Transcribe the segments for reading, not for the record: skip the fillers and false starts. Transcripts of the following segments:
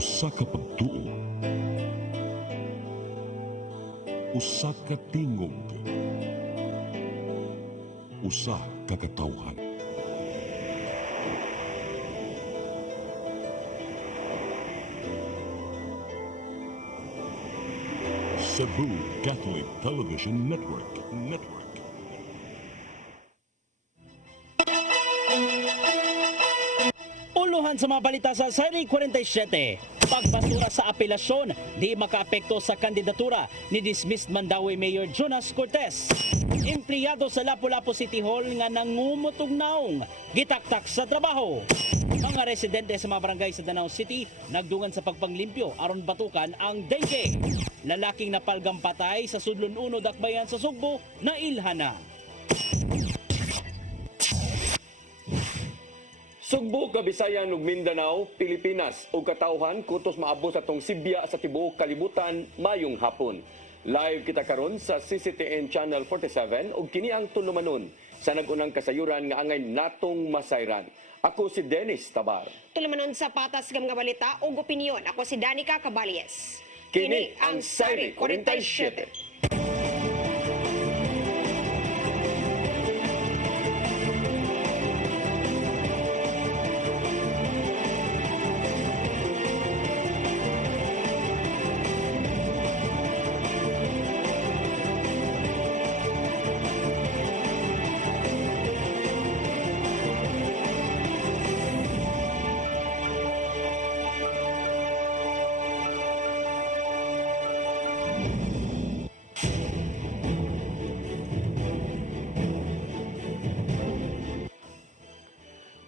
Usa ka pagtuo, usa ka tingog, usa ka katawhan. Cebu Catholic Television Network. Uluhan sa mga balita sa Serie 47. Pagbasura sa apelasyon, di makaapekto sa kandidatura ni dismissed Mandawi Mayor Jonas Cortez. Empleyado sa Lapu-Lapu City Hall nga nangumutog naong gitaktak sa trabaho. Mga residente sa mga barangay sa Danao City nagdungan sa pagpanglimpyo aron batukan ang dengue. Lalaking napalgang patay sa Sudlon 1 Dakbayan sa Sugbo na ilhana. Sugbo, Kabisayan ug Mindanao, Pilipinas ug katawhan kutos maabot sa tong Sibya sa tibuok kalibutan mayong hapon. Live kita karon sa CCTN Channel 47 ug kini ang tulumanon sa nagunang kasayuran nga angay natong masayran. Ako si Dennis Tabar. Tulumanon sa patas gam nga balita ug opinyon. Ako si Danica Caballes. Kini ang Serie 47.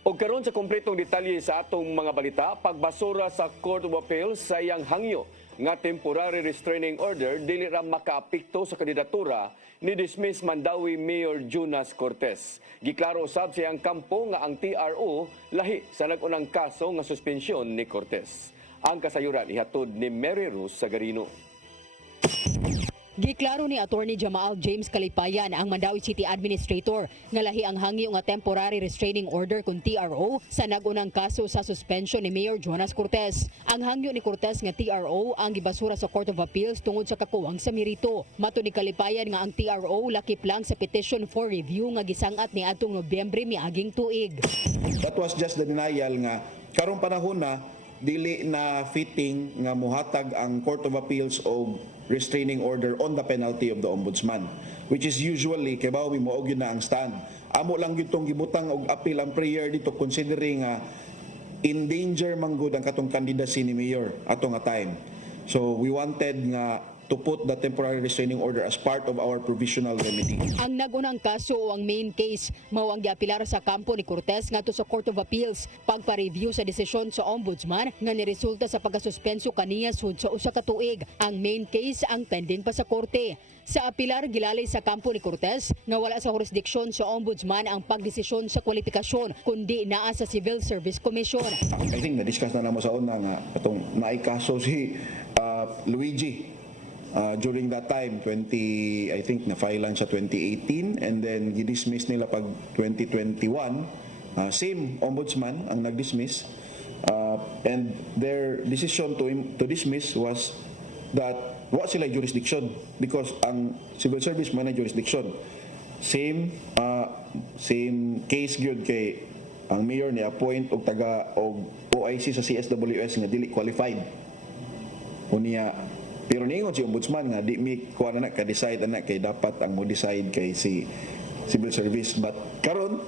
O karon sa kompletong detalye sa atong mga balita, pagbasura sa Court of Appeals sa iyang hangyo nga temporary restraining order dili ra makaapekto sa kandidatura ni dismissed Mandawi Mayor Jonas Cortez. Giklaro usab sa iyang kampo nga ang TRO lahi sa nagunang kaso nga suspensyon ni Cortez. Ang kasayuran ihatod ni Mary Rose Sagarino. Giklaro ni Attorney Jamaal James Kalipayan ang Mandawi City Administrator nga lahi ang hangyo nga temporary restraining order kun TRO sa nagunang kaso sa suspension ni Mayor Jonas Cortez. Ang hangyo ni Cortez nga TRO ang gibasura sa Court of Appeals tungod sa kakuwang sa merito. Mato ni Kalipayan nga ang TRO lakip lang sa petition for review nga gisangat ni atong Nobyembre miaging tuig. That was just the denial nga karong panahon na dili na fitting nga muhatag ang Court of Appeals o restraining order on the penalty of the Ombudsman, which is usually kay bawo moog yun na ang stand. Amo lang gitong gibutang og appeal ang prayer dito considering in danger man gud ang katong candidacy ni Mayor ato nga time. So we wanted nga to put the temporary restraining order as part of our provisional remedy. Ang nagunang kaso o ang main case mao ang giapilar sa kampo ni Cortez ngadto sa Court of Appeals pagpa-review sa desisyon sa Ombudsman nga niresulta sa pagkasuspenso kaniya sud sa usa ka tuig. Ang main case ang pending pa sa korte. Sa apilar gilalay sa kampo ni Cortez nga wala sa jurisdiksyon sa Ombudsman ang pagdesisyon sa kwalifikasyon kundi naa sa Civil Service Commission. I think na-discuss na namo sa una nga atong naay kaso si Luigi. During that time, I think na-file lang siya 2018 and then gidismiss nila pag 2021. Same ombudsman ang nag-dismiss and their decision to dismiss was that wa sila jurisdiction because ang civil service man na jurisdiction. Same case gyud kay ang mayor ni appoint og taga og OIC sa CSWS nga dili qualified. Unya pero niingon si Ombudsman nga di mi kuha na ka-decide na kay dapat ang mo decide kay si civil service but karon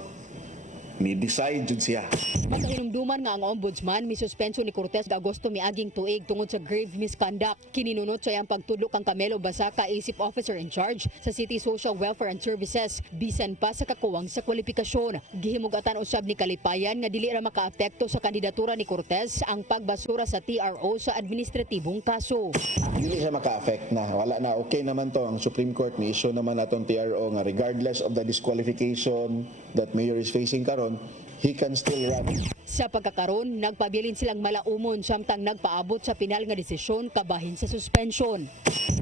ni decide jud siya. Makahinumduman nga ang Ombudsman misuspenso ni Cortez Agosto miaging tuig tungod sa grave misconduct. Kininunot sa iyang pagtudlo kang Camelo Basaca, ASIP Officer in Charge sa City Social Welfare and Services bisan pa sa kakuwang sa kwalifikasyon. Gihimugatan usab ni Kalipayan nga dili ra makaapekto sa kandidatura ni Cortez ang pagbasura sa TRO sa administratibong kaso. Dili siya maka-affect na wala na okay naman to ang Supreme Court ni issue naman atong TRO nga regardless of the disqualification that mayor is facing karon he can still run. Sa pagkakaron, nagpabilin silang malaumon samtang nagpaabot sa pinal nga desisyon kabahin sa suspension.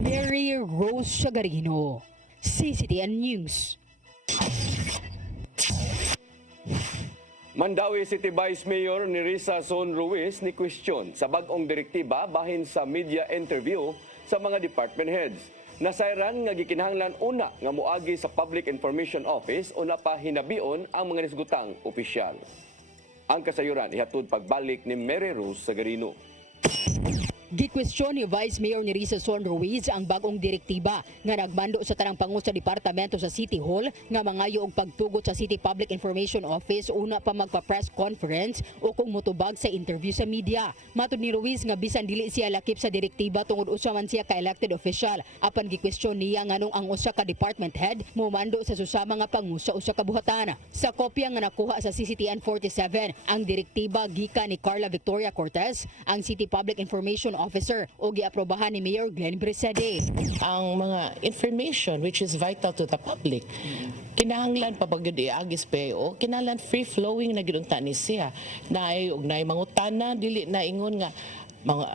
Mary Rose Sagarino, CCTN News. Mandawi City Vice Mayor ni Risa Son Ruiz ni question sa bagong direktiba bahin sa media interview sa mga department heads. Nasayran nga gikinahanglan una nga moagi sa Public Information Office o napahinabion ang mga nisgutang opisyal. Ang kasayuran ihatod pagbalik ni Mary Rose Sagarino. Gikwestiyon ni Vice Mayor ni Risa Son Ruiz ang bagong direktiba nga nagmando sa tanang pangu sa departamento sa City Hall nga mangayo og pagtugot sa City Public Information Office una pa magpa-press conference o kung mutubag sa interview sa media. Matud ni Ruiz nga bisan dili siya lakip sa direktiba tungod usa man siya ka elected official. Apan gikwestiyon niya nganong ang usa ka department head mumando sa susama nga pangu sa usa ka buhatan. Sa kopya nga nakuha sa CCTN 47, ang direktiba gikan ni Carla Victoria Cortez, ang City Public Information Officer o giaprobahan ni Mayor Glenn Brisede. Ang mga information which is vital to the public kinahanglan pa pag iagis PAO kinahanglan free flowing na gidunta ni siya na ay og nay mangutana dili na ingon nga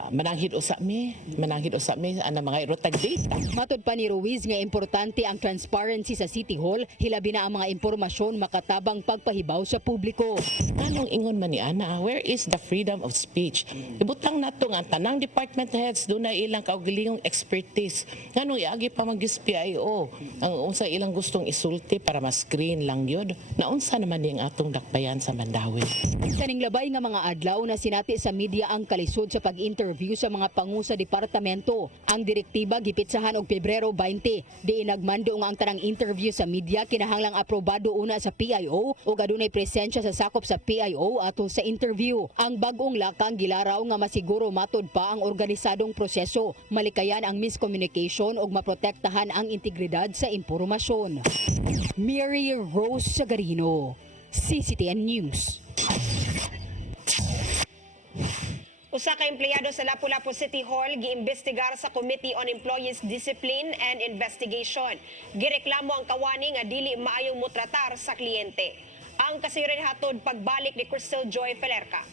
mananghid usab mi ana mga irotag data. Matod pa ni Ruiz nga importante ang transparency sa City Hall, hilabi na ang mga impormasyon makatabang pagpahibaw sa publiko. Anong ingon man ni ana, where is the freedom of speech? Ibutang nato nga tanang department heads dunay ilang kaugalingong expertise. Nganong iagi pa mag PIO ang unsa ilang gustong isulti para ma-screen lang yun. Naunsa naman ning atong dakbayan sa Mandawi. Kaning labay nga mga adlaw na sinati sa media ang kalisod sa pag-interview sa mga pangu sa departamento. Ang direktiba gipitsahan og Pebrero 20. Di nagmando nga ang tanang interview sa media kinahanglang aprobado una sa PIO o adunay presensya sa sakop sa PIO ato sa interview. Ang bagong lakang gilaraw nga masiguro matod pa ang organisadong proseso, malikayan ang miscommunication ug maprotektahan ang integridad sa impormasyon. Mary Rose Sagarino, CCTN News. Usa ka empleyado sa Lapu-Lapu City Hall giimbestigar sa Committee on Employees Discipline and Investigation. Gireklamo ang kawani nga dili maayong motratar sa kliyente. Ang kasayuran hatod pagbalik ni Crystal Joy Pelerca.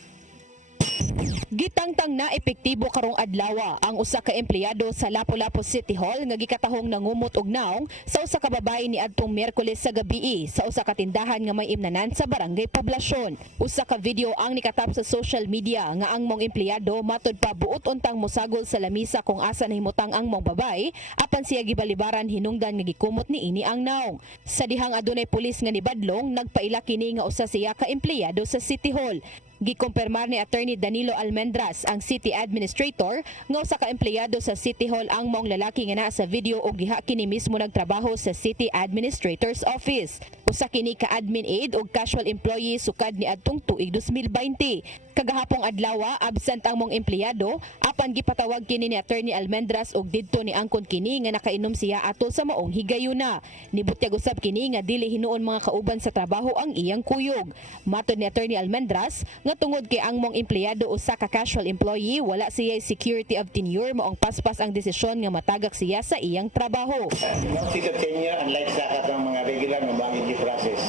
Gitangtang na epektibo karong adlaw ang usa ka empleyado sa Lapu-Lapu City Hall nga gikatahong nangumot og naong sa usa ka babae ni adtong Miyerkules sa gabii sa usa ka tindahan nga may imnanan sa Barangay Poblasyon. Usa ka video ang nikatap sa social media nga ang mong empleyado matud pa buot untang mosagol sa lamisa kung asa nahimutang ang mong babae apan siya gibalibaran hinungdan nga gikumot niini ang naong. Sa dihang adunay pulis nga nibadlong nagpaila kini nga usa siya ka empleyado sa City Hall. Gikumpirmar ni Attorney Danilo Almendras, ang City Administrator, nga usa ka empleyado sa City Hall ang maong lalaki nga naa sa video ug diha kini mismo nagtrabaho sa City Administrator's Office. Usa kini ka admin aide ug casual employee sukad ni adtong tuig 2020. Kagahapong adlaw absent ang mong empleyado apan gipatawag kini ni Attorney Almendras og didto ni angkon kini nga nakainom siya ato sa maong higayuna. Nibutyag usab kini nga dili hinuon mga kauban sa trabaho ang iyang kuyog. Matod ni Attorney Almendras nga tungod kay ang mong empleyado usa ka casual employee wala siya security of tenure maong paspas ang desisyon nga matagak siya sa iyang trabaho. No state of tenure unlike sa katong mga regular nga banking process.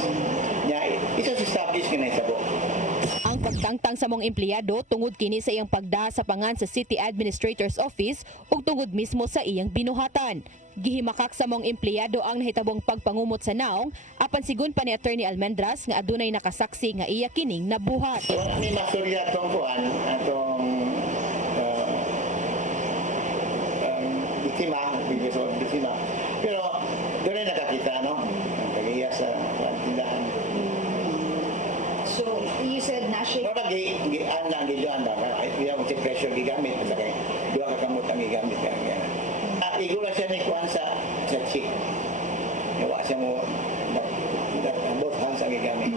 Nya ito established nga sa book. Ang pagtangtang sa mong empleyado tungod kini sa iyang pagdaha sa pangan sa City Administrator's Office ug tungod mismo sa iyang binuhatan. Gihimakak sa mong empleyado ang nahitabong pagpangumot sa naong apan sigon pa ni Attorney Almendras nga adunay nakasaksi nga iya kining nabuhat. So ani masurya atong kuan atong biktima. Pero doon ay nakakita no ang pagiya sa tindahan. So, you said na siya... Pero ang giluan ba? Iya mo si pressure gigamit sa kay duha ka kamot ang gigamit kaya. Igula siya ni kuan sa chick. Yawa siya mo both hands ang gigamit.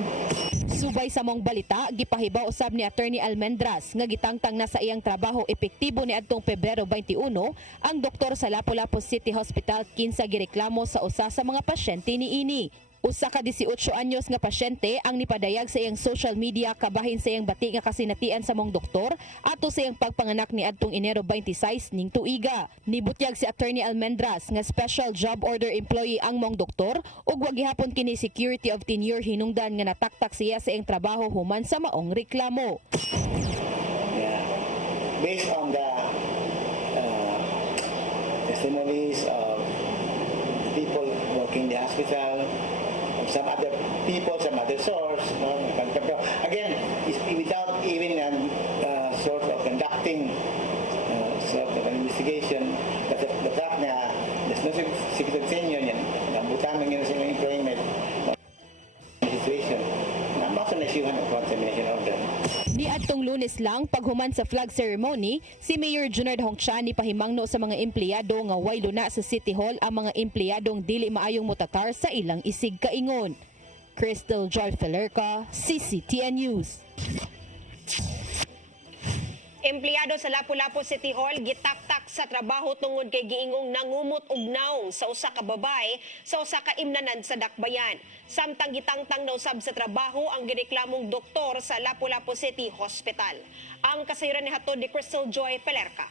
Subay sa mong balita, gipahibaw usab ni Attorney Almendras nga gitangtang na sa iyang trabaho epektibo ni adtong Pebrero 21 ang doktor sa Lapu-Lapu City Hospital kinsa gireklamo sa usa sa mga pasyente niini. Usa ka 18 anyos nga pasyente ang nipadayag sa iyang social media kabahin sa iyang bati nga kasinatian sa mong doktor ato sa iyang pagpanganak ni adtong Enero 26 ning tuiga. Nibutyag si Attorney Almendras nga special job order employee ang mong doktor ug wa gihapon kini security of tenure hinungdan nga nataktak siya sa iyang trabaho human sa maong reklamo. Yeah. Based on the testimonies of people working in the hospital, some other people, some other source, no? Again, Niadtong Lunes lang paghuman sa flag ceremony, si Mayor Junard Hongchan ni pahimangno sa mga empleyado nga way luna sa City Hall ang mga empleyadong dili maayong motatar sa ilang isig kaingon. Crystal Joy Felerca, CCTN News. Empleyado sa Lapu-Lapu City Hall gitaktak sa trabaho tungod kay giingong nangumot og naong sa usa ka babay sa usa ka imnanan sa Dakbayan. Samtang gitangtang na usab sa trabaho ang gireklamong doktor sa Lapu-Lapu City Hospital. Ang kasayuran ni hatod ni Crystal Joy Pelerca.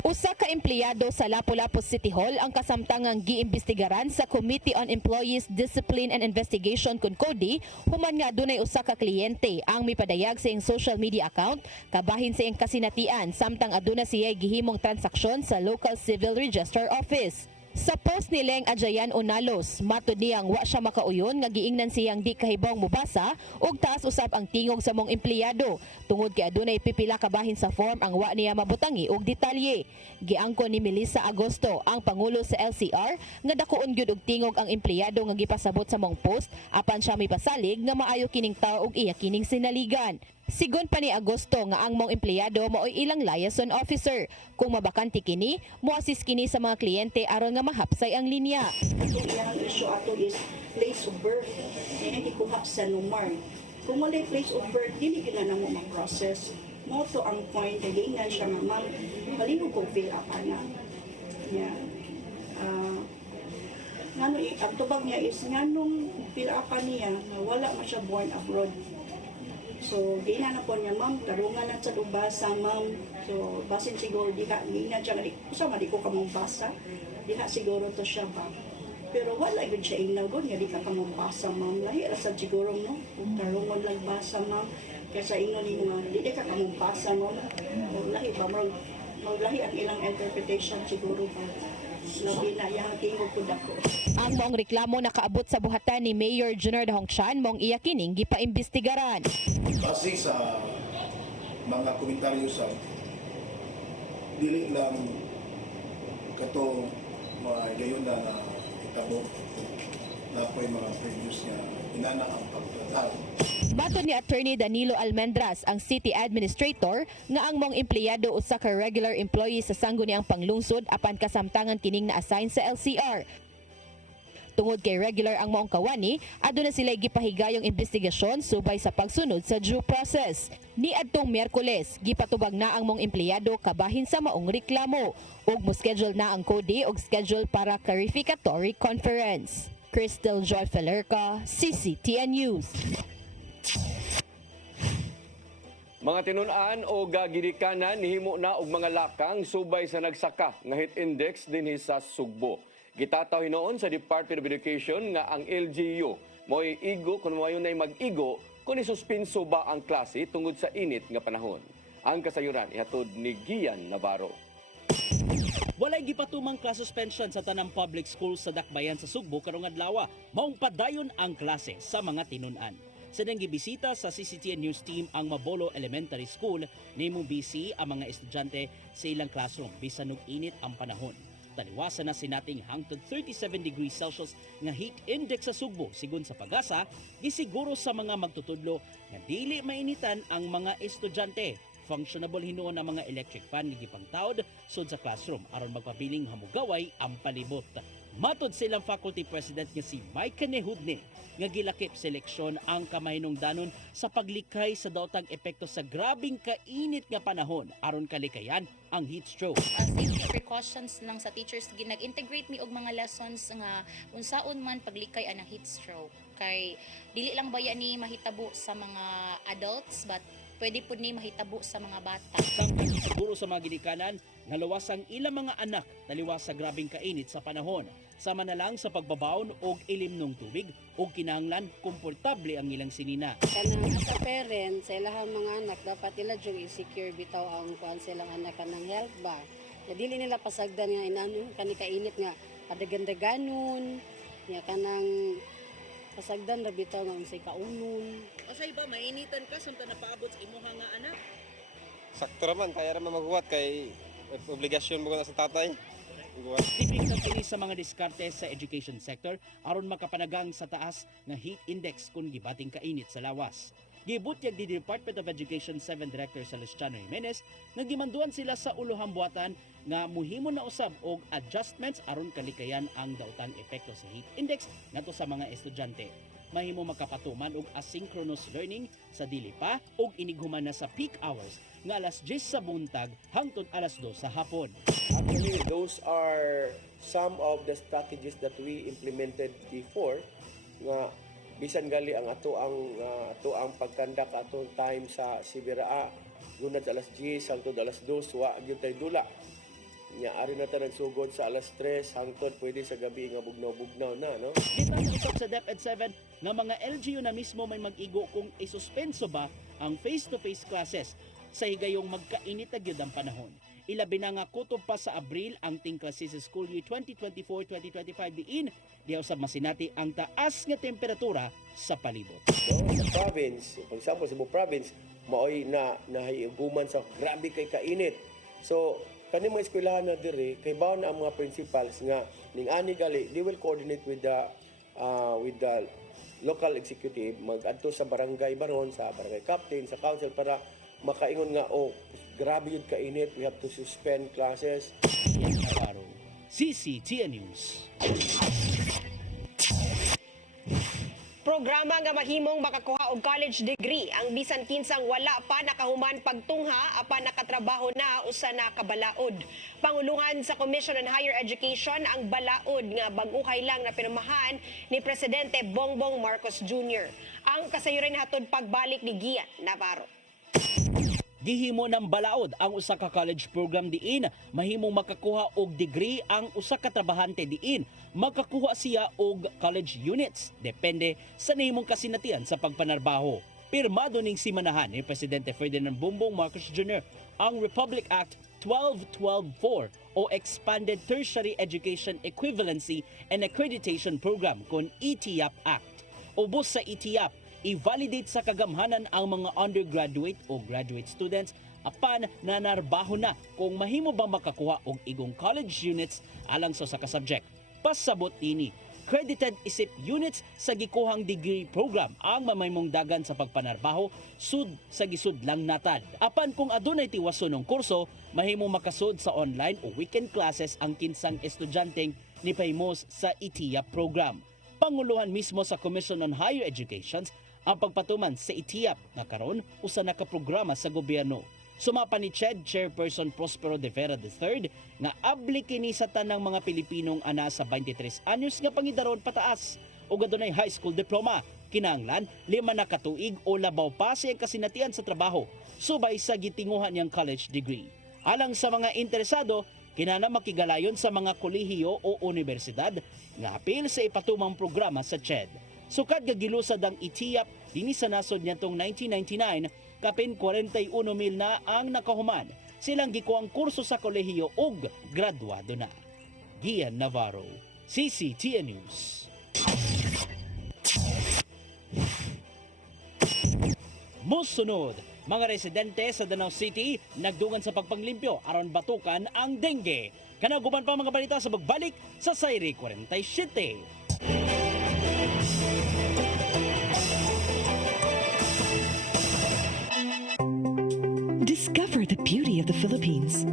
Usa ka empleyado sa Lapu-Lapu City Hall ang kasamtangang giimbestigaran sa Committee on Employees Discipline and Investigation kun CODI human nga adunay usa ka kliyente ang mipadayag sa iyang social media account kabahin sa iyang kasinatian samtang aduna siya gihimong transaksyon sa local civil register office. Sa post ni Leng Ajayan Onalos, matud niyang wa siya makauyon nga giingnan siyang di kahibawng mubasa ug taas usab ang tingog sa mong empleyado tungod kay adunay pipila ka bahin sa form ang wa niya mabutangi og detalye. Giangkon ni Melissa Agosto, ang pangulo sa LCR, nga dakuon gyud og tingog ang empleyado nga gipasabot sa mong post apan siya mipasalig nga maayo kining tawo og iya kining sinaligan. Sigon pa ni Agosto nga ang mong empleyado maoy ilang liaison officer. Kung mabakanti kini, mo-assist kini sa mga kliyente aron nga mahapsay ang linya. Itong iyang issue ato is place of birth. Hindi ko sa numar. Kung wala place of birth, dili ka na mo ma-process. Mo to ang point, nagingan siya nga, ma'am, halino ko fill up na. Yeah. Ang tubag niya is, nga nung fill up niya, na wala man siya born abroad. So, gina na po niya, ma'am, tarungan na sa lubasa, ma'am. So, basin siguro, di ka, gina siya, di ko kamong basa. Di ka siguro to siya ba. Pero wala yun siya ingnaw doon, di ka kamong basa, ma'am. Lahi, rasad siguro, no? Kung tarungan lang basa, ma'am. Kaya sa ingon ni mga, di ka kamong basa, ma'am. Lahi ba, maglahi ang ilang interpretation siguro ba. Labi na, yung tingog ko dako. Ang mong reklamo nakaabot sa buhatan ni Mayor Junard Hongchan mong iya kining gipaimbestigaran. Base sa mga komentaryo sa dili lang kato mga gayon na itabo na po yung mga previous niya inana ang pagtratar. Bato ni Attorney Danilo Almendras, ang City Administrator, nga ang mong empleyado usa ka regular employee sa sangguniang panglungsod apan kasamtangan kining na-assign sa LCR. Tungod kay regular ang maong kawani, aduna sila gipahigayong investigasyon subay sa pagsunod sa due process. Niadtong Miyerkules, gipatubag na ang mong empleyado kabahin sa maong reklamo ug mo-schedule na ang CODI og schedule para clarificatory conference. Crystal Joy Felerca, CCTN News. Mga tinunan o gagirikanan nihimo na og mga lakang subay sa nagsaka nga heat index dinhi sa Sugbo. Gitataw hinoon sa Department of Education nga ang LGU mo'y igo kung mayon ay mag-igo kung isuspinso ba ang klase tungod sa init nga panahon. Ang kasayuran ihatod ni Gian Navarro. Walay gipatumang class suspension sa tanang public school sa Dakbayan sa Sugbo karong adlaw. Maong padayon ang klase sa mga tinunan. Sa nang gibisita sa CCTN News Team ang Mabolo Elementary School, nimong busy ang mga estudyante sa ilang classroom bisan og init ang panahon. Taliwasan na sinating hangtod 37 degrees Celsius nga heat index sa Sugbo sigon sa Pag-asa, gisiguro sa mga magtutudlo nga dili mainitan ang mga estudyante. Functionable hinuon ang mga electric fan nga gipangtawd sud sa classroom aron magpabiling hamugaway ang palibot. Matod silang faculty president nga si Mike Nehudne nga gilakip seleksyon ang kamahinungdanon sa paglikay sa daotang epekto sa grabing kainit nga panahon aron kalikayan ang heat stroke. Safety precautions lang sa teachers ginag-integrate mi og mga lessons nga unsaon man paglikay anang heat stroke kay dili lang baya ni mahitabo sa mga adults but pwede po ni mahitabo sa mga bata. Samtang siguro sa mga ginikanan, nalawas ang ilang mga anak taliwas sa grabing kainit sa panahon. Sama na lang sa pagbabaon og ilim ng tubig o kinahanglan komportable ang ilang sinina. Kanang sa parents, sa ilahang mga anak, dapat nila yung i-secure bitaw ang kuan silang anak kanang health ba. Ya, dili nila pasagdan nga inano, kanikainit nga padagan-daganon, ya kanang pasagdan ra bitaw nga unsay kaunon. Asay ba mainitan ka samtang napaabot sa imuha nga anak? Sakto raman, kaya raman maghuwat kay obligasyon mo na sa tatay. Tipik na kini sa mga diskarte sa education sector aron makapanagang sa taas nga heat index kung gibating kainit sa lawas. Gibutyag di Department of Education 7 Director Celestiano Jimenez nga gimanduan sila sa ulohang buhatan nga muhimo na usab og adjustments aron kalikayan ang daotang epekto sa heat index ngadto sa mga estudyante. Mahimo makapatuman og asynchronous learning sa dili pa og inighuman na sa peak hours nga alas 10 sa buntag hangtod alas 2 sa hapon. Actually, those are some of the strategies that we implemented before nga bisan gali ang ato ang pagkandak atong time sa Sibiraa gunad alas 10 hangtod alas 2 wa gyud tay dula. Nya ari na ta nagsugod sa alas 3 hangtod pwede sa gabi nga bugnaw-bugnaw na, no? Kita usab sa DepEd 7 nga mga LGU na mismo may mag-igo kung isuspenso ba ang face-to-face classes sa higayong magkainit na gyud ang panahon. Ilabi na nga kutob pa sa Abril ang tingklases sa school year 2024-2025 diin di usab masinati ang taas nga temperatura sa palibot. No? Sa province, for example, sa Cebu province, maoy na nahiguman sa grabe kay kainit. So, kani mga eskwelahan na diri kay baon ang mga principals nga ning ani gali they will coordinate with the local executive mag-adto sa barangay baron, sa barangay captain, sa council para makaingon nga grabe yun kainit, we have to suspend classes. Ian Navarro, CCTN News. Programa nga mahimong makakuha og college degree ang bisan kinsang wala pa nakahuman pagtungha apan nakatrabaho na usa na kabalaod. Panguluhan sa Commission on Higher Education ang balaod nga bag-uhay lang na pinamahan ni Presidente Bongbong Marcos Jr. Ang kasayuran hatod pagbalik ni Gian Navarro. Gihimo ng balaod ang usa ka college program diin mahimong makakuha og degree ang usa ka trabahante diin makakuha siya og college units depende sa nahimong kasinatian sa pagpanarbaho. Pirmado ning simanahan ni Presidente Ferdinand Bongbong Marcos Jr. ang Republic Act 12124 o Expanded Tertiary Education Equivalency and Accreditation Program kon ETIAP Act. Ubos sa ETIAP i-validate sa kagamhanan ang mga undergraduate o graduate students apan nanarbaho na kung mahimo ba makakuha og igong college units alang sa ka subject. Pasabot ini, credited isip units sa gikuhang degree program ang mamahimong dagan sa pagpanarbaho sud sa gisudlang natad. Apan kung adunay tiwason ng kurso, mahimo makasud sa online o weekend classes ang kinsang estudyanteng ni pahimos sa ETIAP program. Panguluhan mismo sa Commission on Higher Education ang pagpatuman sa ETIAP nga karon usa na ka programa sa gobyerno. Sumapa ni CHED Chairperson Prospero de Vera III nga abli kini sa tanang mga Pilipinong ana sa 23 anyos nga pangidaron pataas o adunay high school diploma. Kinahanglan 5 na katuig o labaw pa siyang kasinatian sa trabaho subay sa gitinguhan niyang college degree. Alang sa mga interesado, kinahanglan makigalayon sa mga kolehiyo o universidad nga apil sa ipatumang programa sa CHED. Sukad gagilusad ang ETIAP dinhi sa nasod niyatong 1999 kapin 41,000 na ang nakahuman. Silang gikuang kurso sa kolehiyo ug graduado na. Gian Navarro, CCTN News. Musunod, mga residente sa Danau City nagdugan sa pagpanglimpyo aron batukan ang dengue. Kanaguban pa mga balita sa pagbalik sa Sayri 47. Discover the beauty of the Philippines.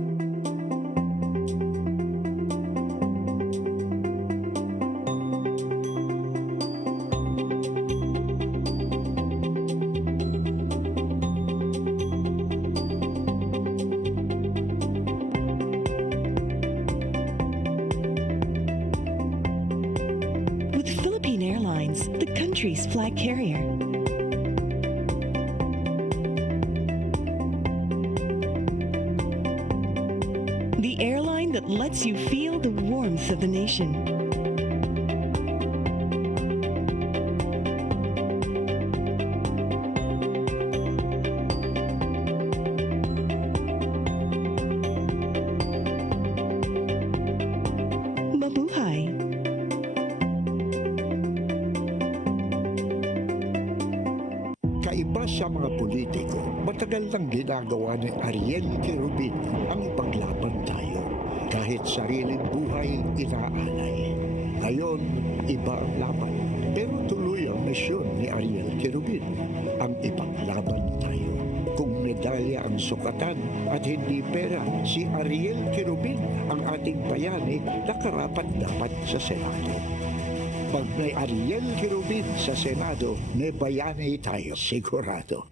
With Philippine Airlines, the country's flag carrier. The airline that lets you feel the warmth of the nation. Mabuhay! Kaiba sa mga politiko, matagal nang ginagawa ni Ariel Kirubin ang ipaglaban tayo. Kahit sariling buhay inaalay. Ngayon, iba ang laban. Pero tuloy ang misyon ni Ariel Querubin, ang ipaglaban tayo. Kung medalya ang sukatan at hindi pera, si Ariel Querubin ang ating bayani na karapat-dapat sa Senado. Pag may Ariel Querubin sa Senado, may bayani tayo sigurado.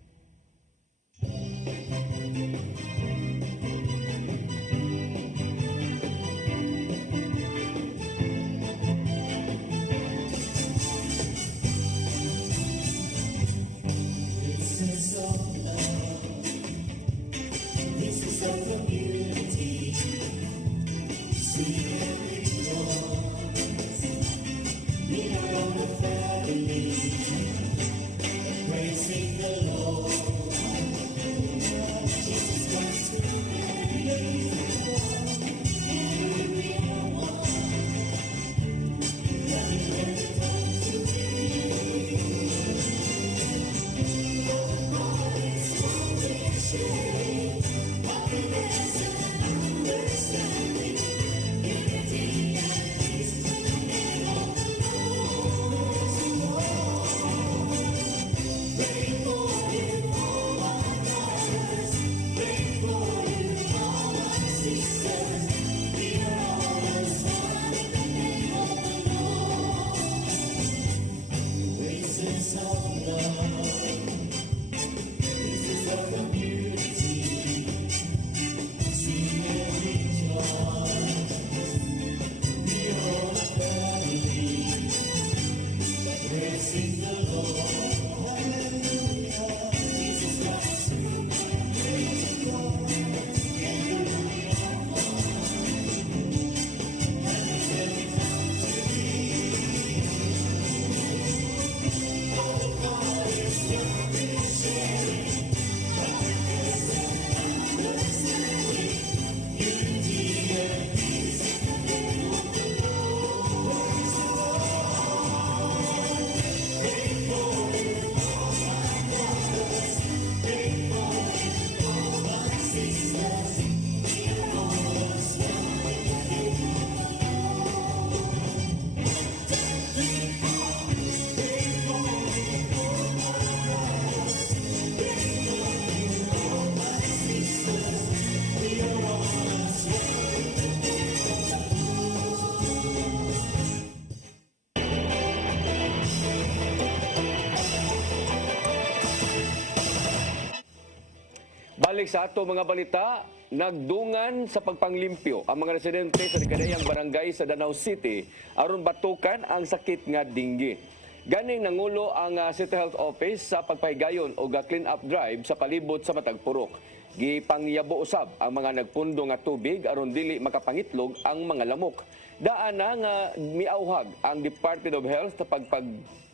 Balik sa ato mga balita, nagdungan sa pagpanglimpyo ang mga residente sa dekadayang barangay sa Danau City aron batukan ang sakit nga dengue. Ganing nangulo ang City Health Office sa pagpahigayon o clean up drive sa palibot sa Matag Purok. Gipangyabo usab ang mga nagpundo nga tubig aron dili makapangitlog ang mga lamok. Daana nga miauhag ang Department of Health sa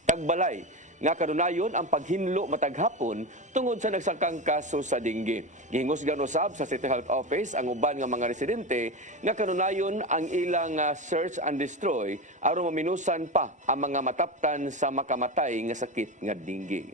pagbalay nga kanunayon ang paghinlo matag hapon tungod sa nagsakang kaso sa dengue. Gihingusgan usab sa City Health Office ang uban nga mga residente nga kanunayon ang ilang search and destroy aron maminusan pa ang mga mataptan sa makamatay nga sakit nga dengue.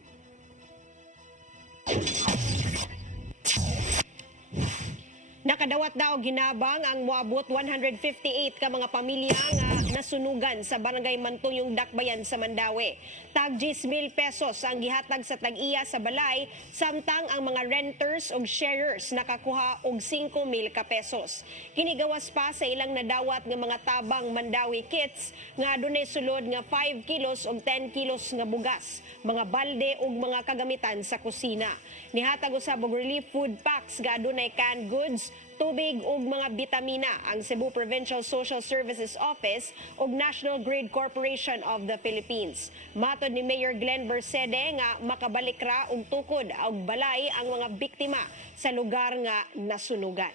Nakadawat daw ginabang ang moabot 158 ka mga pamilya nga nasunugan sa barangay Mantuyong Dakbayan sa Mandawi. Tag 10,000 pesos ang gihatag sa tag-iya sa balay, samtang ang mga renters o sharers nakakuha og 5,000 ka pesos. Kinigawas pa sa ilang nadawat nga mga tabang Mandawi kits nga adunay sulod nga 5 kilos o 10 kilos nga bugas, mga balde ug mga kagamitan sa kusina. Nihatag usab og relief food packs nga adunay canned goods, tubig ug mga bitamina ang Cebu Provincial Social Services Office ug National Grid Corporation of the Philippines. Matod ni Mayor Glenn Bersede nga makabalik ra og tukod og balay ang mga biktima sa lugar nga nasunugan.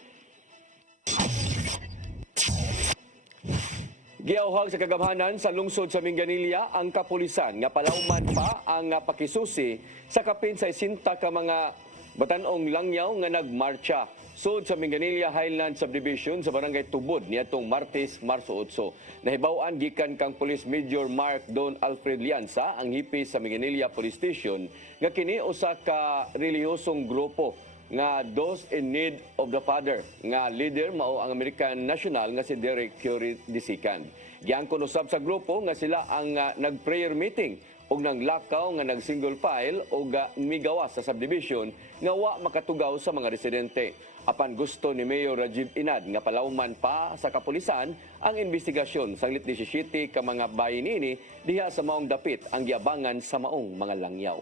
Giauhag sa kagamhanan sa lungsod sa Minganilla ang kapulisan nga palauman pa ang pakisusi sa kapin sa 60 ka mga batanong langyaw nga nagmarcha sud sa Minganilla Highland Subdivision sa barangay Tubod niadtong Martes, Marso 8. Nahibaw-an gikan kang Police Major Mark Don Alfred Lianza ang hipis sa Minganilla Police Station nga kini usa ka relihiyosong grupo nga those in need of the father nga leader mao ang American national nga si Derek Curie Disikan. Giangkon usab sa grupo nga sila ang nag-prayer meeting ug nanglakaw nga nag-single file o migawas sa subdivision nga wa makatugaw sa mga residente. Apan gusto ni Mayor Rajiv Inad nga palawman pa sa kapulisan ang investigasyon sanglit 17 ka mga bayin ini diha sa maong dapit ang giabangan sa maong mga langyaw.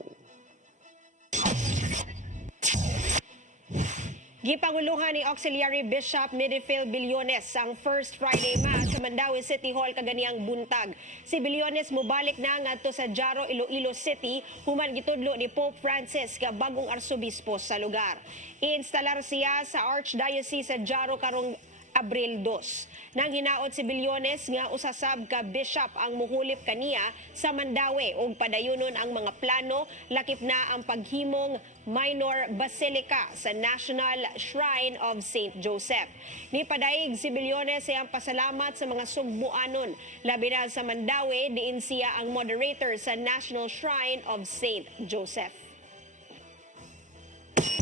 Gipanguluhan ni Auxiliary Bishop Midfield Bilyones ang First Friday Mass sa Mandawi City Hall kaganiyang buntag. Si Bilyones mubalik na ngadto sa Jaro, Iloilo City human gitudlo ni Pope Francis nga bagong arsobispo sa lugar. Iinstalar siya sa Archdiocese sa Jaro karong Abril 2. Nang hinaot si Bilyones nga usasab ka bishop ang muhulip kaniya sa Mandawi ug padayunon ang mga plano lakip na ang paghimong minor basilica sa National Shrine of St. Joseph. Ni padaig si Bilyones ay ang pasalamat sa mga sugbuanon labi na sa Mandawi diin siya ang moderator sa National Shrine of St. Joseph.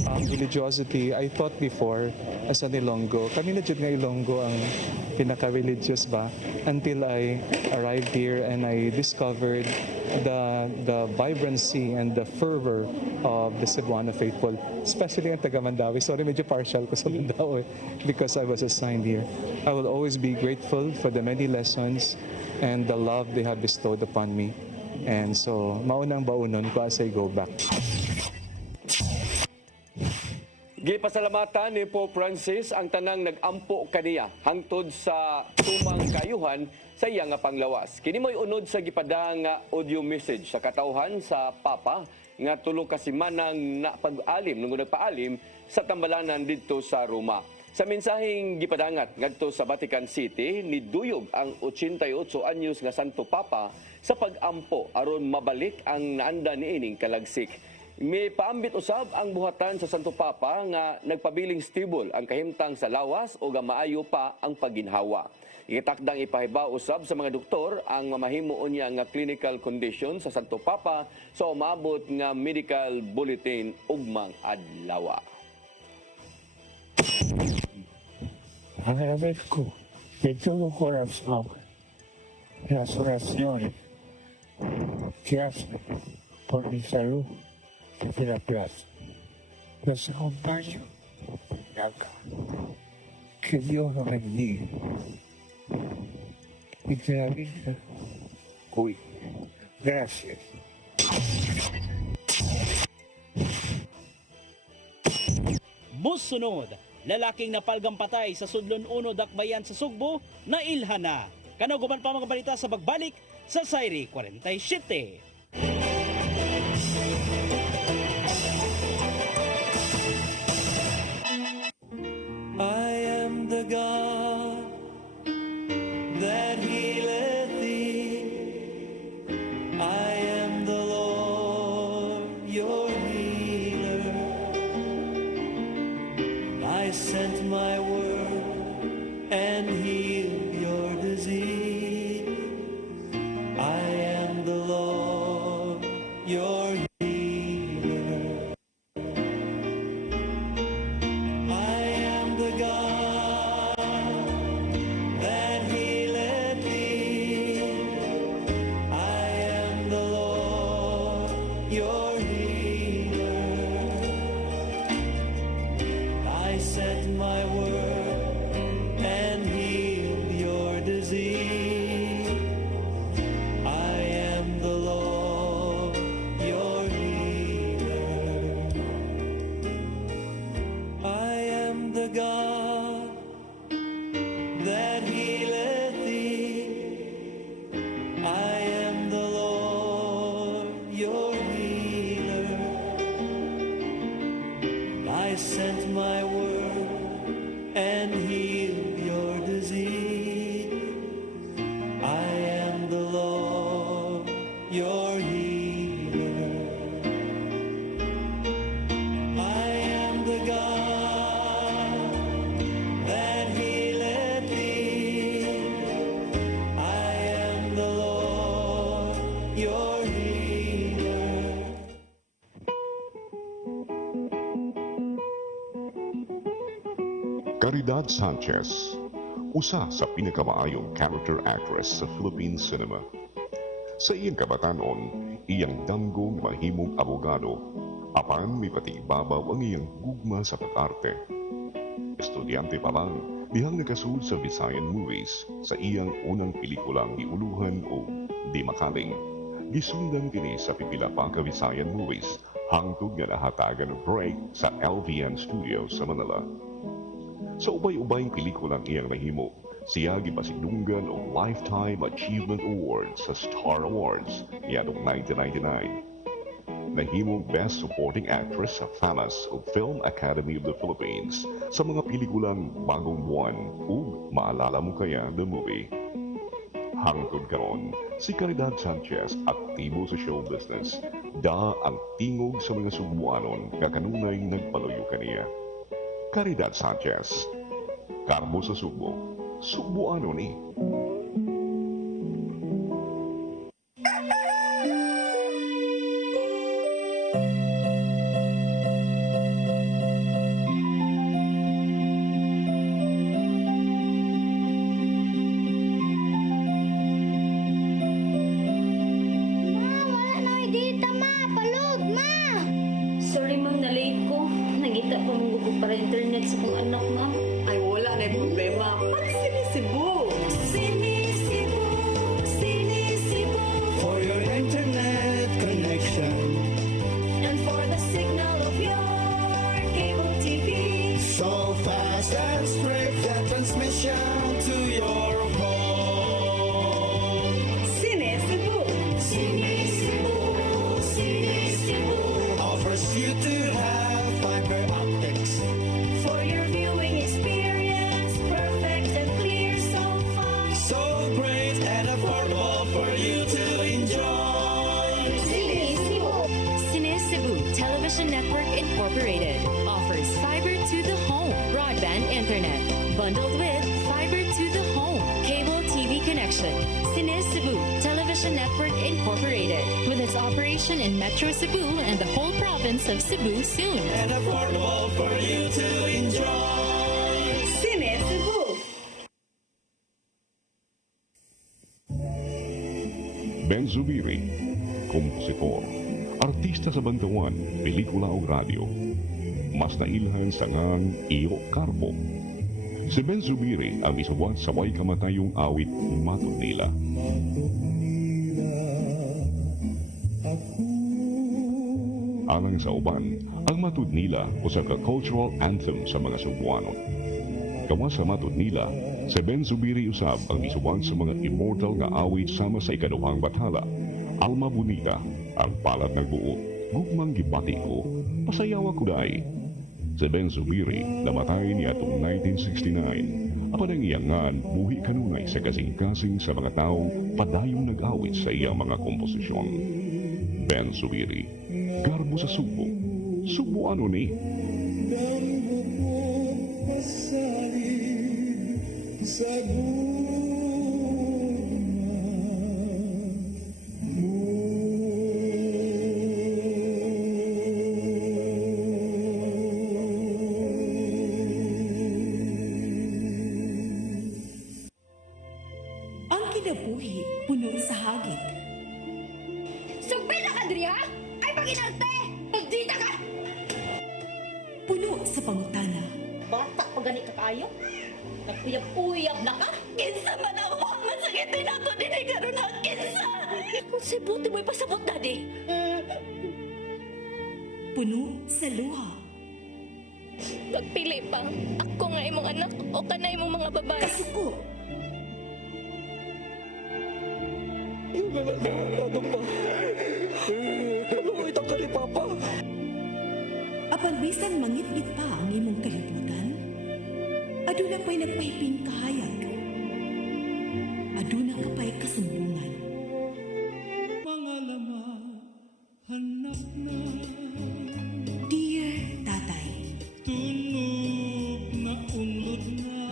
Religiosity, I thought before as an Ilonggo, kanina jud nga Ilonggo ang pinaka-religious ba until I arrived here and I discovered the vibrancy and the fervor of the Cebuano faithful, especially ang taga Mandawi. Sorry, medyo partial ko sa Mandawi because I was assigned here. I will always be grateful for the many lessons and the love they have bestowed upon me. And so, maunang baunon ko as I go back. Gipasalamatan ni Pope Francis ang tanang nag-ampo kaniya hangtod sa tumang kayuhan sa iya nga panglawas. Kini mo'y unod sa gipadang audio message sa katawhan sa Papa nga tulo ka semanang napag-alim nung nagpaalim sa tambalanan didto sa Roma. Sa mensaheng gipadangat ngadto sa Vatican City, niduyog ang 88 anyos nga Santo Papa sa pag-ampo aron mabalik ang naanda niining kalagsik. May paambit usab ang buhatan sa Santo Papa nga nagpabiling stable ang kahimtang sa lawas o maayo pa ang paginhawa. Itakdang ipahibaw usab sa mga doktor ang mamahimo niya nga clinical condition sa Santo Papa sa umabot nga medical bulletin ugmang adlaw. Agradezco de todo corazón las oraciones que hacen por mi salud desde la plaza. Los acompaño acá. Que Dios los bendiga y que la Virgen cuide. Gracias. Musunod, lalaking napalgang patay sa Sudlon 1 Dakbayan sa Sugbo na ilhana. Kanaguban pa mga balita sa pagbalik sa Sairi 47. I am the God that healeth thee. I am the Lord, your healer. I sent my word and healed your disease. I am the Lord. Caridad Sanchez, usa sa pinakamaayong character actress sa Philippine cinema. Sa iyang kabatanon, iyang danggong mahimong abogado, apan may patibabaw ang iyang gugma sa pag-arte. Estudyante pa lang, dihang nakasul sa Visayan Movies sa iyang unang pelikulang Giuluhan o Di Makaling. Gisundan kini sa pipila pa ka Visayan Movies hangtod nga nahatagan ng break sa LVN Studios sa Manila. Sa ubay-ubayng pelikulang iyang nahimo, siya gipasidunggan og Lifetime Achievement Award sa Star Awards niadtong 1999. Nahimong Best Supporting Actress sa FAMAS o Film Academy of the Philippines sa mga pelikulang Bagong Buwan ug Maalala Mo Kaya the Movie. Hangtod karon, si Caridad Sanchez aktibo sa show business, da ang tingog sa mga Subuanon nga kanunay nagpaluyo kaniya. Caridad Sanchez, Karbo sa Subo, Subuanon ni. Sorry ma'am, na-late ko. Nangita pa mong gusto para internet sa kong anak ma'am. Ay, wala na yung problema. Pag-sinisibo. Sinisibo, sinisibo for your internet connection And for the signal of your cable TV. so fast and straight the transmission to your home. Sinisibo. Sinisibo, sinisibo offers you to have fiber optics For your viewing experience, perfect and clear so far. so great and affordable for you to enjoy. Sinisibu Television Network Incorporated offers fiber to the home broadband internet bundled with fiber to the home cable TV connection. Sinisibu Television Network Incorporated with its operation in Metro Cebu and the whole province of Cebu soon. And affordable for you to enjoy. Sinisibo. Ben Zubiri, kompositor, artista sa bantawan, pelikula o radyo. Mas nailhan sa ngang Iyo Karbo. Si Ben Zubiri ang isuwat sa way kamatayong awit Matud Nila. Alang sa uban, ang Matud Nila usa ka cultural anthem sa mga Cebuanon. Kawa sa Matud Nila, si Ben Zubiri usab ang isuwat sa mga immortal nga awit sama sa ikaduhang bathala. Alma Bonita, ang palad ng buo, gugmang gibati ko, pasayawa ko day. Si Ben Zubiri namatay niya atong 1969. Apan ang iyangan, buhi kanunay sa kasing-kasing sa mga taong padayong nag-awit sa iyang mga komposisyon. Ben Zubiri, Garbo sa Subo, Subuano ni. Sa Ang kinabuhi puno sa hagit. Sugpila ka, Dria! Ay, paginarte! Pagdita ka! Puno sa pangutana. Bata pa gani ka kayo? Nagpuyab-puyab na ka? Kinsa man ang mga sakitin nato din ay karoon na kinsa! Kung si buti mo'y pasabot na di. Puno sa luha. Pagpili pa, ako nga imong anak o kanay imong mga babae. Kasuko. yung ano pa? Ano itang kani Papa? Apan bisan mangit-ngit pa ang imong kalibutan, aduna pa'y nagpahiping kahayag. Aduna ka pa'y kasumbungan. Mga laman, hanap na. Dear Tatay, Tunog na unlod na.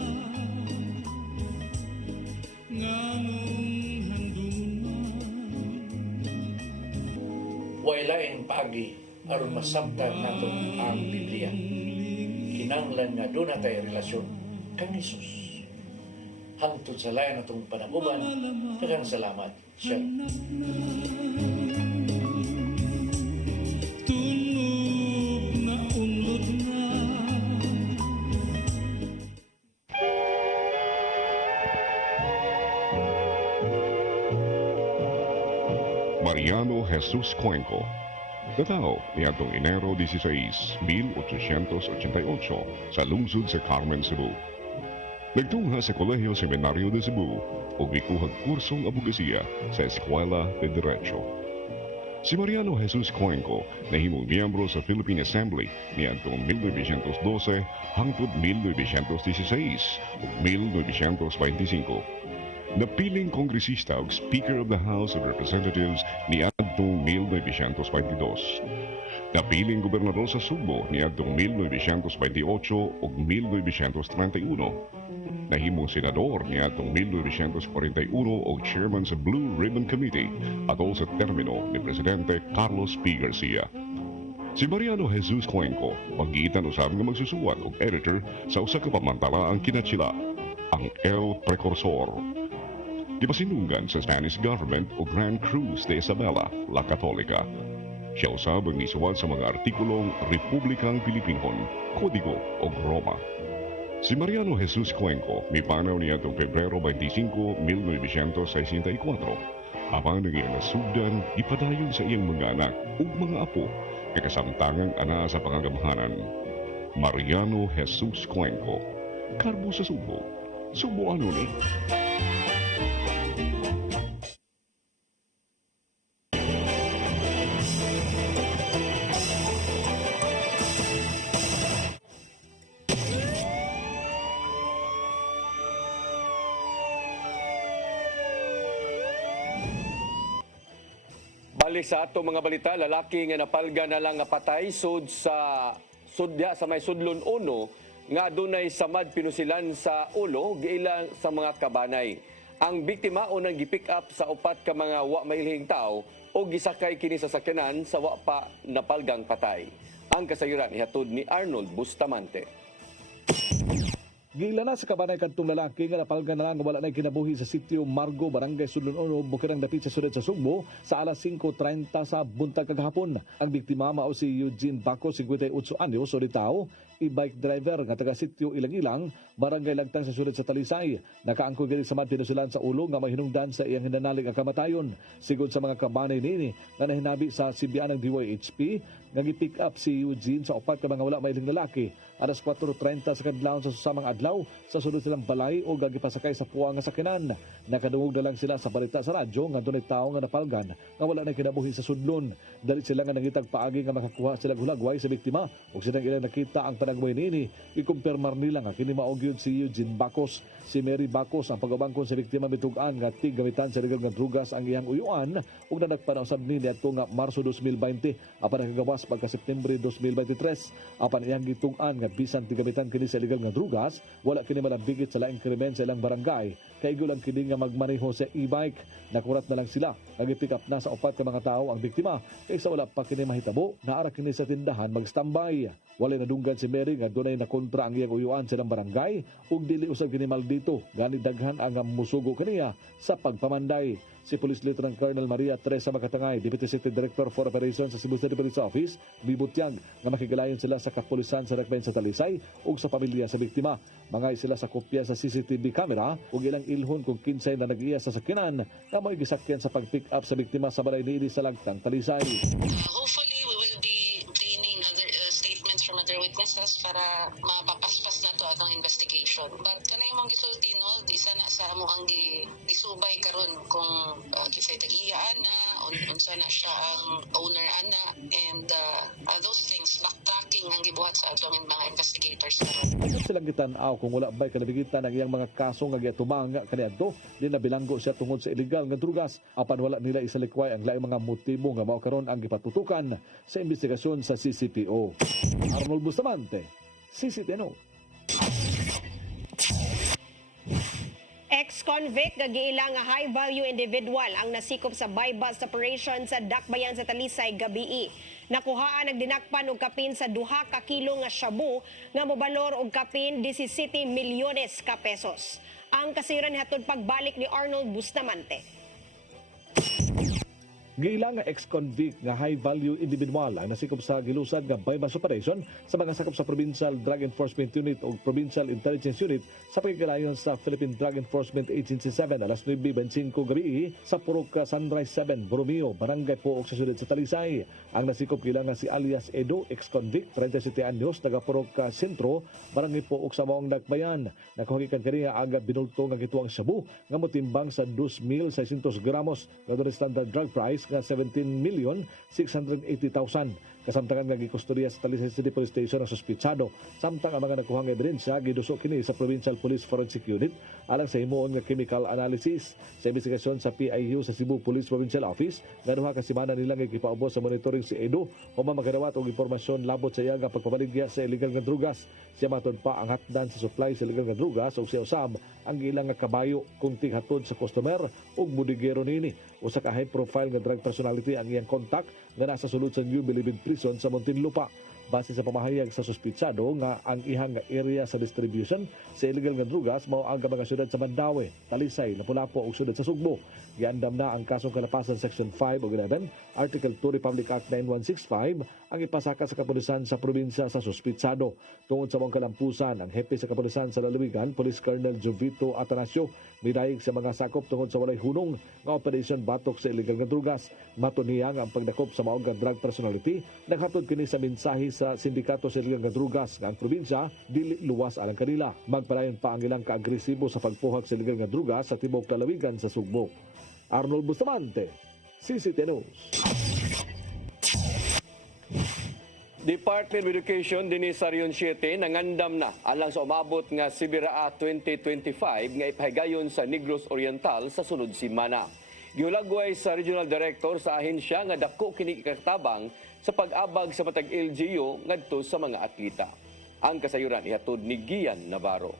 Nganong handungan. Wailaing paagi aron masabtan nato ang Biblia. Kinanglan nga doon na tayo relasyon kang Jesus. Hangtod sa layan atong panaguban, daghang salamat. Siya. Mariano Jesus Cuenco. Natao niadtong Enero 16, 1888 sa lungsod sa Carmen, Cebu. Nagtungha sa Kolehiyo Seminario de Cebu ug mikuhag kursong abogasiya sa Eskwela de Derecho. Si Mariano Jesus Cuenco nahimong miyembro sa Philippine Assembly niadtong 1912 hangtod 1916 ug 1925. Napiling kongresista ug Speaker of the House of Representatives niadtong 1922. Napiling gobernador sa Subo niadtong 1928 ug 1931. Nahimong senador niadtong 1941 ug chairman sa Blue Ribbon Committee atol sa termino ni Presidente Carlos P. Garcia. Si Mariano Jesus Cuenco magitan usab nga magsusuwat og editor sa usa ka pamantalaang kinatsila, ang El Precursor. Gipasinunggan sa Spanish government o Grand Cruz de Isabela, La Católica. Siya usab ang nisuwat sa mga artikulong Republikang Pilipinhon, Kodigo o Roma. Si Mariano Jesus Cuenco mipanaw niya itong Pebrero 25, 1964. Habang naging nasugdan, ipadayon sa iyang mga anak ug mga apo kay kasamtangang ana sa pangagamhanan. Mariano Jesus Cuenco, Karbo sa Subo. Subo ano ni? Balik sa ato mga balita, lalaki nga napalga na lang nga patay sud sa may sudlon uno nga dunay samad pinusilan sa ulo giila sa mga kabanay. Ang biktima unang gipick up sa upat ka mga wa mailhing tao o gisakay kini sa sakyanan sa wa pa napalgang patay. Ang kasayuran ihatod ni Arnold Bustamante. Giila na sa kabanay kadtong lalaki nga napalgan na lang wala na kinabuhi sa sitio Margo, Barangay Sudlon 1, Bukirang dapit sa sudad sa Sugbo sa alas 5:30 sa buntag kagahapon. Ang biktima mao si Eugene Baco, 58 anyos, solitaw, e-bike driver nga taga sitio Ilang-Ilang, Barangay Lagtang sa sudad sa Talisay. Nakaangkon gani samad pinusilan sa ulo nga mahinungdan sa iyang hinanalig ang kamatayon. Sigod sa mga kabanay nini nga nahinabi sa CBA ng DYHP nga gi-pick up si Eugene sa upat ka mga wala mailing lalaki. Alas 4:30 sa kadlawon sa susamang adlaw sa sulod silang balay o gagipasakay sa puwa nga sakyanan. Nakadungog na lang sila sa balita sa radyo nga dunay tawo nga napalgan nga wala na kinabuhi sa sudlon. Dali sila nga nangitag paagi nga makakuha sila hulagway sa biktima ug silang ilang nakita ang panagway nini. Ikumpirmar nila nga kini mao gyud si Eugene Bacos. Si Mary Bacos ang pagabangkon sa biktima mitugan nga tig-gamitan sa legal nga drugas ang iyang uyuan ug nagpanausab nini adto nga Marso 2020 apan nakagawas pagka Septembre 2023 apan iyang gitug-an nga bisan tigamitan kini sa legal nga drugas wala kini malambigit sa laing krimen sa ilang barangay kay lang kini nga magmaneho sa e-bike. Nakurat na lang sila nag-pick up na sa upat ka mga tao ang biktima kaysa wala pa kini mahitabo naara kini sa tindahan mag-standby. Walay nadunggan si Mary nga dunay na kontra ang iyang uyuan sa ilang barangay ug dili usab kini maldito gani daghan ang musugo kaniya sa pagpamanday. Si Police Lieutenant Colonel Maria Teresa Makatangay, Deputy City Director for Operations sa Cebu City Police Office, bibutyag nga makigalayon sila sa kapulisan sa Rekben sa Talisay ug sa pamilya sa biktima. Mangay sila sa kopya sa CCTV camera ug ilang ilhon kung kinsay na nag-iya sa sakyanan nga mo'y gisakyan sa pag-pick up sa biktima sa balay niini sa Lagtang, Talisay. Hopefully, we will be obtaining other statements from other witnesses para mapapaspas na to atong investigation. But kanay mong gisulti no, di sana sa amo ang gisubay karon kung kisay tag-iya ana, unsa na siya ang owner ana, and those things backtracking ang gibuhat sa atong mga investigators karon. Ano silang gitan-aw kung wala ba'y kalabigitan ang iyang mga kaso nga giatubang nga kaniadto, di na bilanggo siya tungod sa illegal nga drugas apan wala nila isalikway ang laing mga motibo nga mao karon ang gipatutukan sa investigasyon sa CCPO. Arnold Bustamante, CCTV. Ex-convict nga giilang nga high-value individual ang nasikop sa buy-bust operation sa Dakbayan sa Talisay gabii. Nakuhaan ang dinakpan og kapin sa 2 ka kilo nga shabu nga mobalor og kapin 17 milyones ka pesos. Ang kasayuran hatod pagbalik ni Arnold Bustamante. Giilang nga ex-convict nga high-value individual ang nasikop sa gilusad nga buy-bust operation sa mga sakop sa Provincial Drug Enforcement Unit o Provincial Intelligence Unit sa pagkikalayon sa Philippine Drug Enforcement Agency 7 alas 9:25 gabi sa Purok Sunrise 7, Borromeo, Barangay Pook sa siyudad sa Talisay. Ang nasikop gilang nga si alias Edo, ex-convict, 37 anyos, taga Purok Sentro, Barangay Pook sa Maong Dakbayan. Nakuhagikan kaniya aga binulto nga gituang shabu nga motimbang sa 2,600 gramos nga doon standard drug price nga 17,680,000. Kasamtangan nga gikustodiya sa Talisay City Police Station ang suspitsado. Samtang ang mga nakuhang ebidensya gidusok kini sa Provincial Police Forensic Unit alang sa himuon nga chemical analysis. Sa investigasyon sa PIU sa Cebu Police Provincial Office, nga duha ka semana nilang gipaubos sa monitoring si Edo human makadawat og impormasyon labot sa iya nga pagpabaligya sa illegal nga drugas. Siya matod pa ang hatdan sa supply sa illegal nga drugas ug siya usab ang ilang nga kabayo kung tighatod sa customer ug budigero nini. Usa ka high profile nga drug personality ang iyang contact nga nasa sulod sa New Bilibid Prison sa Muntinlupa. Base sa pamahayag sa suspitsado nga ang ihang nga area sa distribution sa illegal nga drugas mao ang mga syudad sa Mandaue, Talisay, Lapu-Lapu ug syudad sa Sugbo. Giandam na ang kasong kalapasan Section 5 ug 11, Article 2 Republic Act 9165 ang ipasaka sa kapulisan sa probinsya sa suspitsado. Tungod sa mga kalampusan, ang hepe sa kapulisan sa Lalawigan, Police Colonel Jovito Atanasio, midayig sa mga sakop tungod sa walay hunong nga operation batok sa illegal nga drugas. Matuniya nga ang pagdakop sa maong nga drug personality naghatod kini sa mensahe sa sindikato sa illegal nga drugas nga ang probinsya dili luwas alang kanila. Magpalayon pa ang ilang kaagresibo sa pagpuhag sa illegal nga drugas sa tibuok lalawigan sa Sugbo. Arnold Bustamante, CCT News. Department of Education dinhi sa Region 7 nangandam na alang sa umabot nga Sibiraa 2025 nga ipahigayon sa Negros Oriental sa sunod semana. Giulagway sa Regional Director sa ahensya nga dako kini ikatabang sa pag-abag sa matag LGU ngadto sa mga atleta. Ang kasayuran ihatod ni Gian Navarro.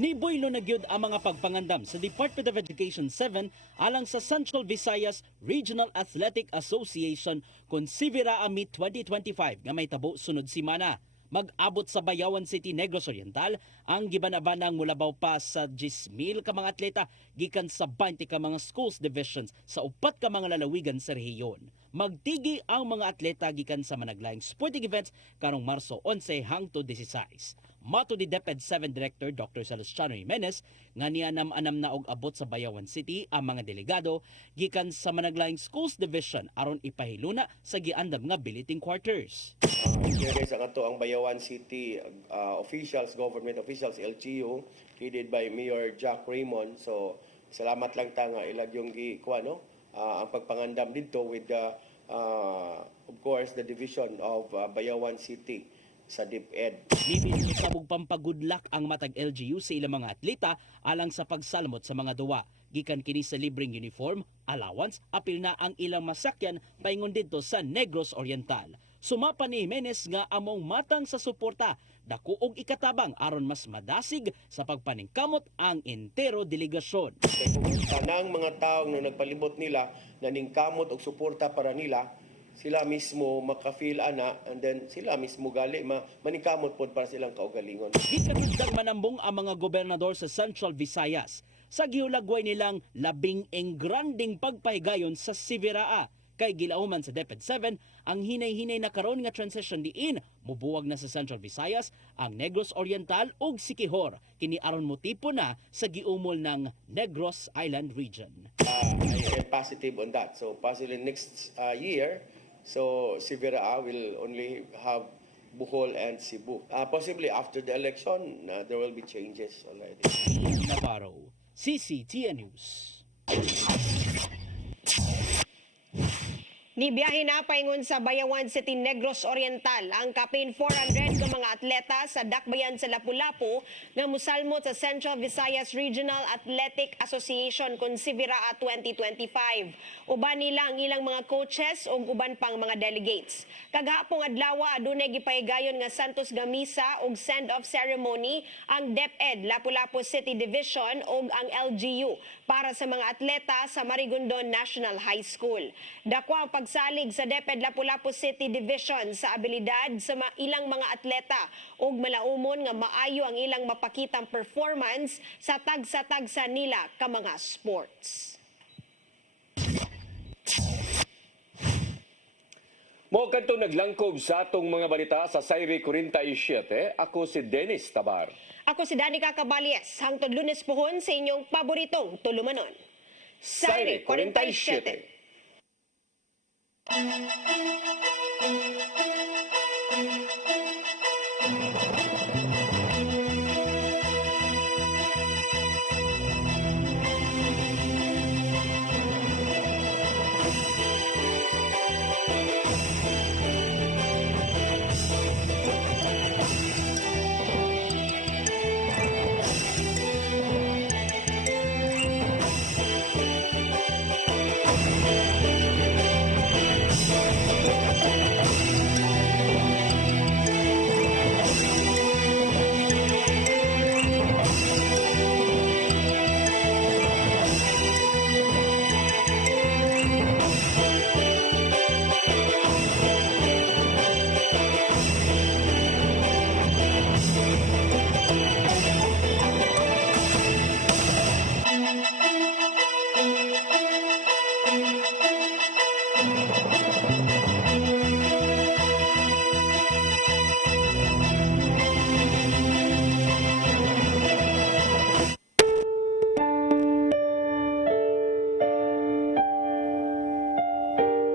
Niboylo na gyud ang mga pagpangandam sa Department of Education 7 alang sa Central Visayas Regional Athletic Association kon Sibiraa Meet 2025 nga may tabo sunod semana. Mag-abot sa Bayawan City, Negros Oriental ang gibanabanang mulabaw pa sa 10,000 ka mga atleta gikan sa 20 ka mga schools divisions sa 4 ka mga lalawigan sa rehiyon. Magtigi ang mga atleta gikan sa managlaing sporting events karong Marso 11 hangtod 16. Mato ni DepEd 7 Director Dr. Celestiano Jimenez nga nianam-anam na og abot sa Bayawan City ang mga delegado gikan sa managlaing schools division aron ipahiluna sa giandam nga billeting quarters. Here guys, ang ato ang Bayawan City officials, government officials, LGU, headed by Mayor Jack Raymond. So, salamat lang ta nga ilag yung ang pagpangandam dito with the, of course, the division of Bayawan City sa DepEd. Bibig sabog pampagudlak ang matag LGU sa ilang mga atleta alang sa pagsalamot sa mga duwa. Gikan kini sa libreng uniform, allowance, apil na ang ilang masakyan paingon dito sa Negros Oriental. Sumapa ni Jimenez nga among matang sa suporta, dako og ikatabang aron mas madasig sa pagpaningkamot ang entero delegasyon. Tanang mga taong na nagpalibot nila na ningkamot og suporta para nila, sila mismo maka-feel ana and then sila mismo gali maningkamot pod para silang kaugalingon. Gikatagdag manambong ang mga gobernador sa Central Visayas sa giulagway nilang labing engranding pagpahigayon sa Sibiraa. Kay gilauman sa DepEd 7 ang hinay-hinay na karon nga transition diin mubuwag na sa Central Visayas ang Negros Oriental ug Siquijor kini aron motipo na sa giumol ng Negros Island region. I am positive on that. So possibly next year, so Sibiraa will only have Bohol and Cebu. Possibly after the election, there will be changes already. Navarro, CCTN News. Nibiyahe na paingon sa Bayawan City, Negros Oriental ang kapin 400 ka mga atleta sa dakbayan sa Lapu-Lapu nga musalmot sa Central Visayas Regional Athletic Association Consiviraa 2025. Uban nila ang ilang mga coaches ug uban pang mga delegates. Kagahapong adlaw adunay gipahigayon nga Santos Gamisa ug send-off ceremony ang DepEd Lapu-Lapu City Division ug ang LGU para sa mga atleta sa Marigondon National High School. Dakwa ang pagsalig sa DepEd Lapu-Lapu City Division sa abilidad sa ilang mga atleta ug malaumon nga maayo ang ilang mapakitang performance sa tagsa-tagsa nila ka mga sports. Mo kadto naglangkob sa atong mga balita sa Sayri 47, ako si Dennis Tabar. Ako si Danica Caballes, hangtod Lunes pohon sa inyong paboritong tulumanon. Sayri 47.